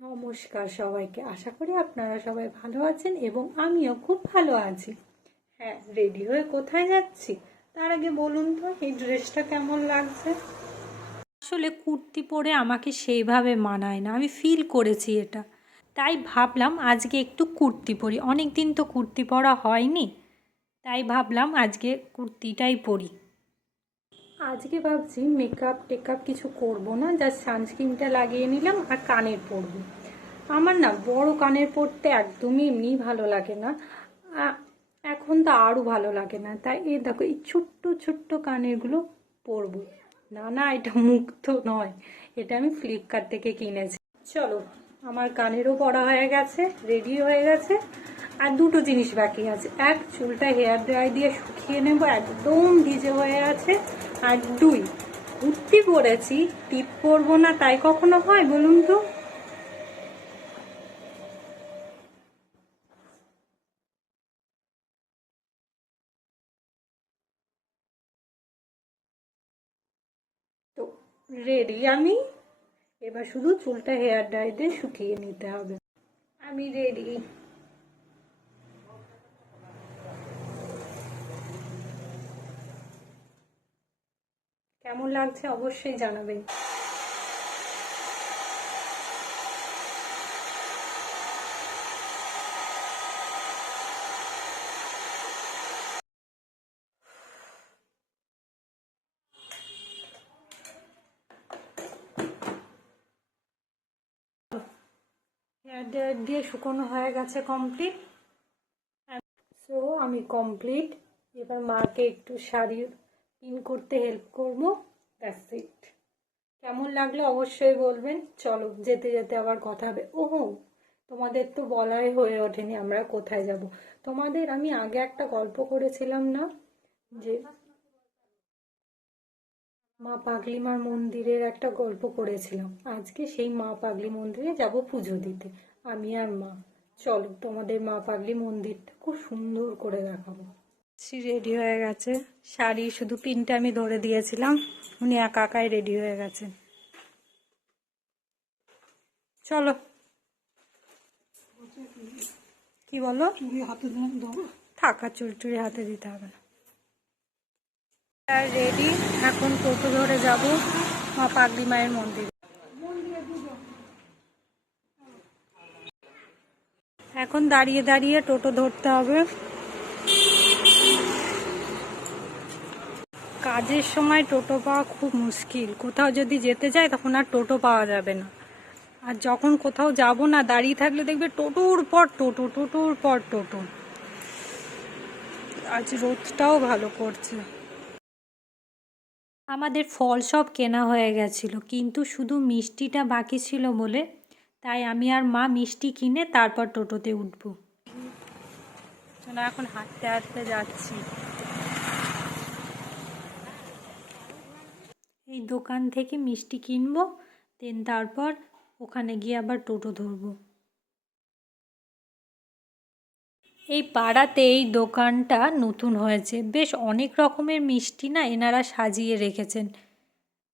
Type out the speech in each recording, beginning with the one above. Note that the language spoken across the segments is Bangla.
নমস্কার সবাইকে। আশা করি আপনারা সবাই ভালো আছেন এবং আমিও খুব ভালো আছি। হ্যাঁ রেডি হয়ে কোথায় যাচ্ছি? তার আগে বলুন তো, এই ড্রেসটা কেমন লাগছে? আসলে কুর্তি পরে আমাকে সেইভাবে মানায় না। আমি ফিল করেছি এটা। তাই ভাবলাম আজকে একটু কুর্তি পরি। অনেক দিন তো কুর্তি পরা হয়নি। তাই ভাবলাম আজকে কুর্তিটাই পরি। আজকে ভাবছি মেকআপ টেকআপ কিছু করব না জাস্ট সানস্ক্রিনটা লাগিয়ে নিলাম আর কানের পরবো। আমার না বড় কানের পরতে একদমই এমনি ভালো লাগে না। এখন তো আরও ভালো লাগে না। তাই এই দেখো, এই ছোট্ট ছোট্ট কানেরগুলো পরবো। না না, এটা মুক্ত নয়। এটা আমি ফ্লিপকার্ট থেকে কিনেছি। চলো, আমার কানেরও পড়া হয়ে গেছে রেডি হয়ে গেছে। আর দুটো জিনিস বাকি আছে। এক চুলটা হেয়ার ড্রাই দিয়ে শুকিয়ে নেব, একদম ভিজে হয়ে আছে। আর দুই কুর্তি পরেছি টিপ পরবো না, তাই কখনো হয় বলুন তো? রেডি আমি? এবার শুধু চুলটা হেয়ার ড্রাই দিয়ে শুকিয়ে নিতে হবে। আমি রেডি কেমন লাগছে অবশ্যই জানাবেন। দিয়ে শুকনো হয়ে গেছে কমপ্লিট সো আমি কমপ্লিট এবার মাকে একটু শাড়ি পিন করতে হেল্প করব দ্যাটস ইট কেমন লাগল অবশ্যই বলবেন। চলো, যেতে যেতে আবার কথা হবে। ওহো, তোমাদের তো বলাই হয়ে ওঠেনি, আমরা কোথায় যাব? তোমাদের, আমি আগে একটা গল্প করেছিলাম না? যে মা পাগলিমার মন্দিরের একটা গল্প করেছিলাম। আজকে সেই মা পাগলি মন্দিরে যাব পুজো দিতে, আমি আর মা। চলো, তোমাদের মা পাগলি মন্দিরটা খুব সুন্দর করে দেখাবো। রেডি হয়ে গেছে। শাড়ি শুধু পিনটা আমি ধরে দিয়েছিলাম। উনি একা একাই রেডি হয়ে গেছেন চলো। কি বলো? থাকা চুল চুড়ি হাতে দিতে হবে না। রেডি এখন টোটো ধরে যাব মা পাগলি মায়ের মন্দিরে। এখন দাঁড়িয়ে দাঁড়িয়ে টোটো ধরতে হবে। কাজের সময় টোটো পাওয়া খুব মুশকিল। কোথাও যদি যেতে যায় তখন আর টোটো পাওয়া যাবে না। আর যখন কোথাও যাব না, দাঁড়িয়ে থাকলে দেখবে টোটোর পর টোটো, টোটোর পর টোটো। আজ রোদটাও ভালো করছে। আমাদের ফল সব কেনা হয়ে গেছিল, কিন্তু শুধু মিষ্টিটা বাকি ছিল বলে। তাই আমি আর মা মিষ্টি কিনে তারপর টোটোতে উঠব। এখন হাঁটতে হাঁটতে যাচ্ছি। এই দোকান থেকে মিষ্টি কিনবো, দেন তারপর ওখানে গিয়ে আবার টোটো ধরবো। এই পাড়াতে এই দোকানটা নতুন হয়েছে। বেশ অনেক রকমের মিষ্টি না এনারা সাজিয়ে রেখেছেন।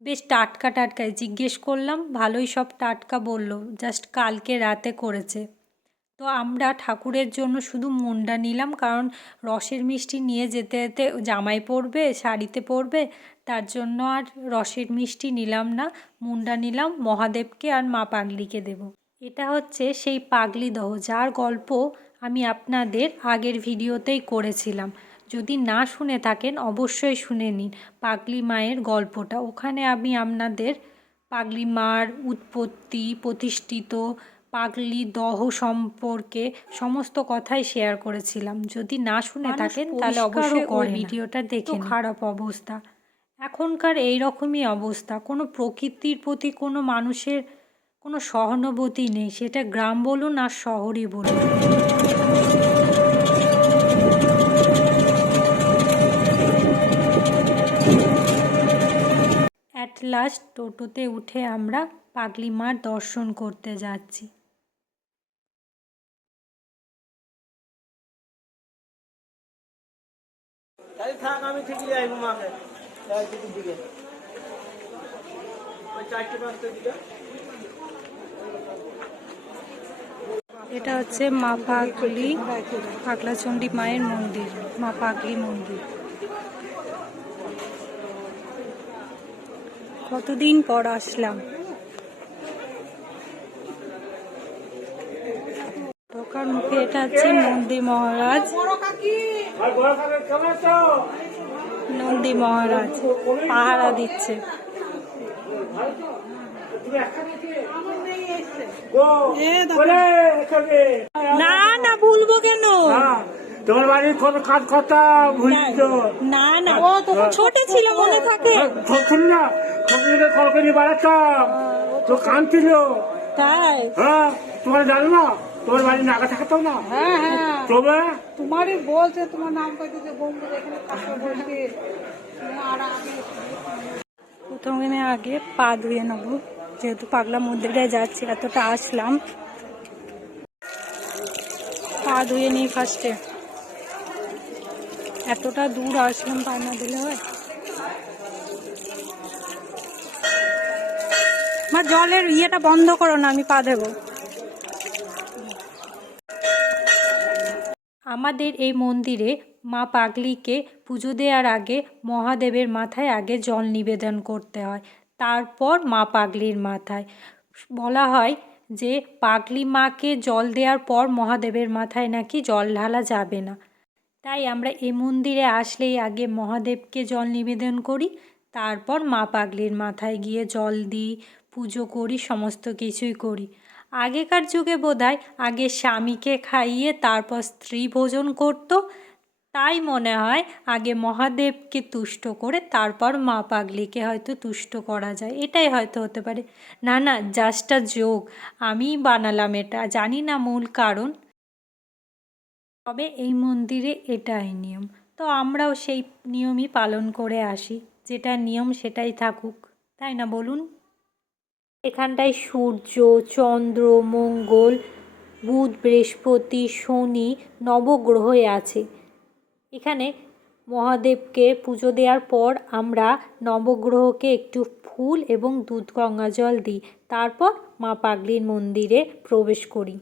বেশ টাটকা টাটকাই জিজ্ঞেস করলাম, ভালোই সব টাটকা বলল, জাস্ট কালকে রাতে করেছে। তো আমরা ঠাকুরের জন্য শুধু মুন্ডা নিলাম, কারণ রসের মিষ্টি নিয়ে যেতে যেতে জামাই পড়বে শাড়িতে পড়বে তার জন্য আর রসের মিষ্টি নিলাম না মুন্ডা নিলাম, মহাদেবকে আর মা পাগলিকে দেব। এটা হচ্ছে সেই পাগলি দহ, যার গল্প আমি আপনাদের আগের ভিডিওতেই করেছিলাম। যদি না শুনে থাকেন, অবশ্যই শুনে নিন পাগলি মায়ের গল্পটা। ওখানে আমি আপনাদের পাগলি মার উৎপত্তি, প্রতিষ্ঠিত পাগলি দহ সম্পর্কে সমস্ত কথাই শেয়ার করেছিলাম। যদি না শুনে থাকেন তাহলে অবশ্যই ওই ভিডিওটা দেখে খারাপ অবস্থা। এখনকার এই রকমই অবস্থা। কোনো প্রকৃতির প্রতি কোনো মানুষের কোনো সহানুভূতি নেই। সেটা গ্রাম বলুন আর শহরই বলুন। অ্যাট লাস্ট টোটোতে উঠে আমরা পাগলি মার দর্শন করতে যাচ্ছি। থাক, আমি ঠিক নিয়ে আসব মাকে দিকে ওই দিকে এটা হচ্ছে মা পাগলি, পাগলাচণ্ডী মায়ের মন্দির, মা পাগলি মন্দির। কতদিন পর আসলাম? ঢোকার মুখে এটা হচ্ছে মন্দির মহারাজ। নন্দী মহারাজ পাহারা দিচ্ছে। না না ভুলবো কেন? তোমার বাড়ির কত কাজ কথা ভুলিস না না ও তখন ছোট ছিল মনে থাকে। ছোট না ছোটদের কল করে বাড়াতাম তো কাঁদছিল তাই? হ্যাঁ। তোমার জানো না? তোমার বাড়ি নাগা থাকতাম না? হ্যাঁ হ্যাঁ। তোমারই বলছে তোমার নাম কইতে যে বন্ধু এখানে থাকতে বলছে আর আমি প্রথমে আগে পা ধুয়ে নেব। যেহেতু পাগলা মন্দিরে যাচ্ছি এতটা আসলাম। পা ধুয়ে নিই ফার্স্টে এতটা দূর আসলাম পা না দিলে হয়। মা জলের ইয়েটা বন্ধ করো না আমি পা দেবো আমাদের এই মন্দিরে মা পাগলিকে পুজো দেওয়ার আগে মহাদেবের মাথায় আগে জল নিবেদন করতে হয়, তারপর মা পাগলির মাথায়। বলা হয় যে, পাগলি মাকে জল দেওয়ার পর মহাদেবের মাথায় নাকি জল ঢালা যাবে না। তাই আমরা এই মন্দিরে আসলেই আগে মহাদেবকে জল নিবেদন করি, তারপর মা পাগলির মাথায় গিয়ে জল দিই, পুজো করি, সমস্ত কিছুই করি। আগেকার যুগে বোধহয় আগে স্বামীকে খাইয়ে তারপর স্ত্রী ভোজন করত। তাই মনে হয় আগে মহাদেবকে তুষ্ট করে তারপর মা পাগলিকে হয়তো তুষ্ট করা যায়। এটাই হয়তো হতে পারে। না না জাস্টটা যোগ আমিই বানালাম এটা। জানি না মূল কারণ। তবে এই মন্দিরে এটাই নিয়ম। তো আমরাও সেই নিয়মই পালন করে আসি। যেটা নিয়ম সেটাই থাকুক। তাই না বলুন? এখানটায় সূর্য, চন্দ্র, মঙ্গল, বুধ, বৃহস্পতি, শনি নবগ্রহই আছে। এখানে মহাদেবকে পুজো দেওয়ার পর আমরা নবগ্রহকে একটু ফুল এবং দুধ গঙ্গা জল দিই। তারপর মা পাগলির মন্দিরে প্রবেশ করি।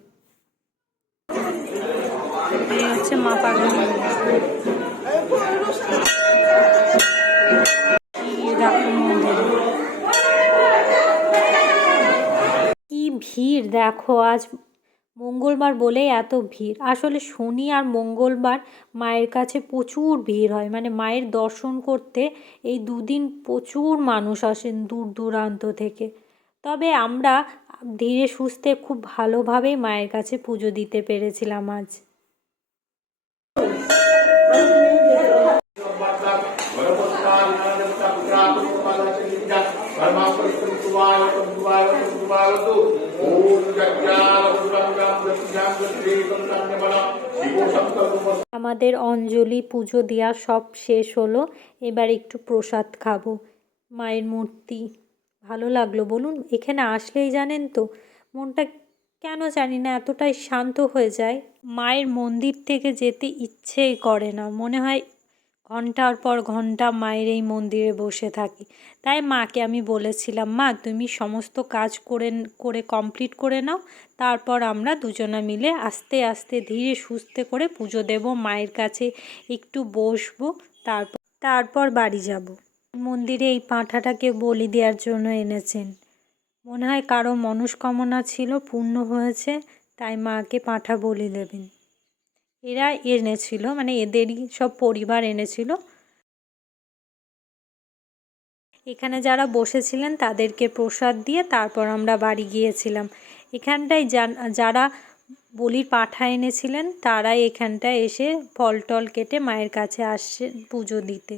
হচ্ছে মা পাগলি মন্দির। ভিড়, দেখো আজ মঙ্গলবার বলেই এত ভিড়। আসলে শনি আর মঙ্গলবার মায়ের কাছে প্রচুর ভিড় হয়। মানে মায়ের দর্শন করতে এই দুদিন প্রচুর মানুষ আসেন দূর দূরান্ত থেকে। তবে আমরা ধীরে সুস্থে খুব ভালোভাবেই মায়ের কাছে পুজো দিতে পেরেছিলাম আজ। আমাদের অঞ্জলি পুজো দেওয়া সব শেষ হলো এবার একটু প্রসাদ খাব মায়ের মূর্তি ভালো লাগল বলুন এখানে আসলেই জানেন তো মনটা কেন জানি না এতটাই শান্ত হয়ে যায় মায়ের মন্দির থেকে যেতে ইচ্ছেই করে না মনে হয় ঘণ্টার পর ঘণ্টা মায়ের এই মন্দিরে বসে থাকি। তাই মাকে আমি বলেছিলাম, মা, তুমি সমস্ত কাজ করে করে কমপ্লিট করে নাও, তারপর আমরা দুজনা মিলে আস্তে আস্তে ধীরে সুস্থে করে পুজো দেব, মায়ের কাছে একটু বসবো, তারপর তারপর বাড়ি যাব। মন্দিরে এই পাঁঠাটাকে বলি দেওয়ার জন্য এনেছেন। মনে হয় কারও মনস্কামনা ছিল পূর্ণ হয়েছে, তাই মাকে পাঁঠা বলি দেবেন। এরা এনেছিল মানে এদেরই সব পরিবার এনেছিল। এখানে যারা বসেছিলেন তাদেরকে প্রসাদ দিয়ে তারপর আমরা বাড়ি গিয়েছিলাম। এখানটায় যারা বলির পাঠা এনেছিলেন তারাই এখানটায় এসে ফল টল কেটে মায়ের কাছে আসছে পুজো দিতে।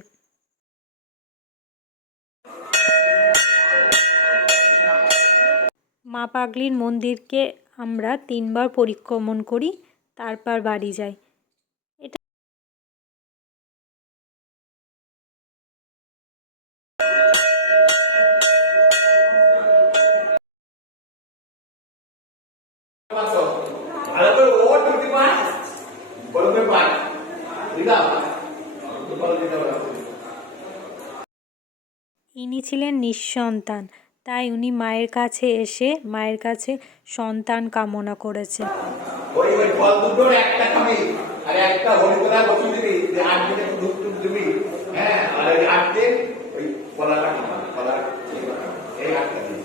মা পাগলির মন্দিরকে আমরা তিনবার পরিক্রমণ করি। তারপর বাড়ি যাই এটা Alam mo, oo, 25. Walang may pan. Hindi ka. ইনি ছিলেন নিঃসন্তান তাই উনি মায়ের কাছে এসে মায়ের কাছে সন্তান কামনা করেছেন ওই ওই ফল দুটোর একটা খাবি, আর একটা হরিতলা বসে দিবি, যে আট দিনে দুধ টুধ দিবি। হ্যাঁ আর ওই আট দিন ওই খাবি এই আটটা দিন।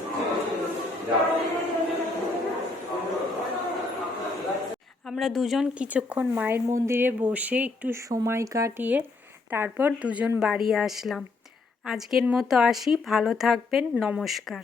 আমরা দুজন কিছুক্ষণ মায়ের মন্দিরে বসে একটু সময় কাটিয়ে তারপর দুজন বাড়ি আসলাম। আজকের মতো আসি, ভালো থাকবেন, নমস্কার।